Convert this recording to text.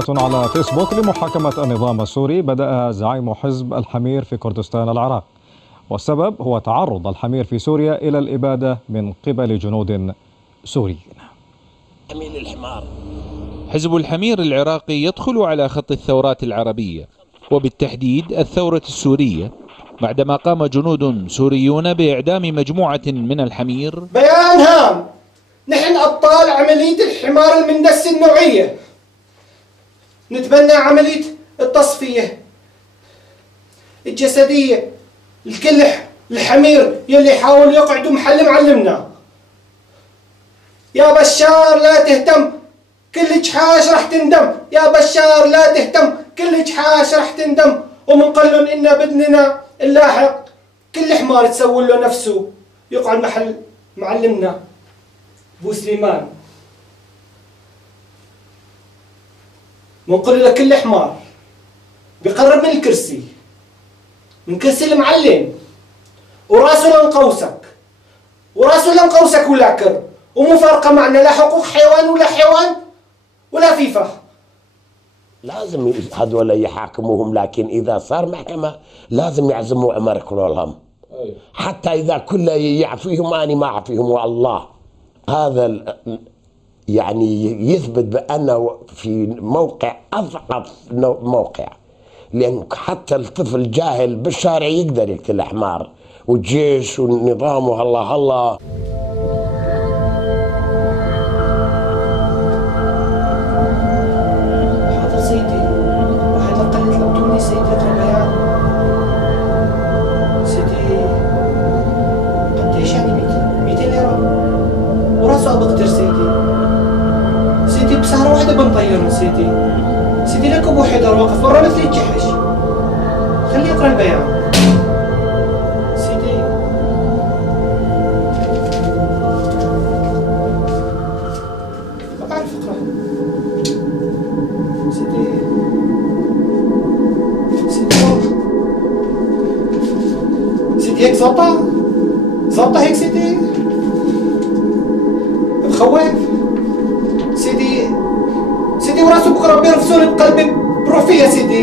حملة على فيسبوك لمحاكمة النظام السوري بدأها زعيم حزب الحمير في كردستان العراق، والسبب هو تعرض الحمير في سوريا إلى الإبادة من قبل جنود سوريين. حزب الحمير العراقي يدخل على خط الثورات العربية وبالتحديد الثورة السورية بعدما قام جنود سوريون بإعدام مجموعة من الحمير. بيان هام: نحن أبطال عملية الحمار المندس النوعية، نتبنى عملية التصفية الجسدية الكل الحمير يلي يحاول يقعدوا محل معلمنا. يا بشار لا تهتم كل جحاش رح تندم، يا بشار لا تهتم كل جحاش رح تندم، ومن قلن إنا بدننا اللاحق كل حمار تسوي له نفسه يقعد محل معلمنا بو سليمان. منقول لك كل حمار بيقرب من الكرسي، من كرسي المعلم، وراسه لنقوسك وراسه لنقوسك ولاكر، ومو فارقه معنا لا حقوق حيوان ولا حيوان ولا فيفا. لازم هذول يحاكموهم، لكن اذا صار محكمه لازم يعزموا عمر كلهم، حتى اذا كل يعفيهم انا ما اعفيهم والله. هذا يعني يثبت بانه في موقع اضعف موقع، لان حتى الطفل الجاهل بالشارع يقدر يقتل حمار، والجيش والنظام وهلا هلا. حاضر سيدي، واحد قلت لو توني سيدي البيان. سيدي قديش يعني 200 ليرة وراسه بقدر سيدي بسهرة واحدة بنطيرهم سيدي لك ابو حيدر واقف برا مثل الجحش، خليه يقرا البيان سيدي. ما بعرف اقرا سيدي هيك ظابطة هيك سيدي، بخوف سيدي وراسه بكره بيرفسون بقلبي بروح فيها سيدي.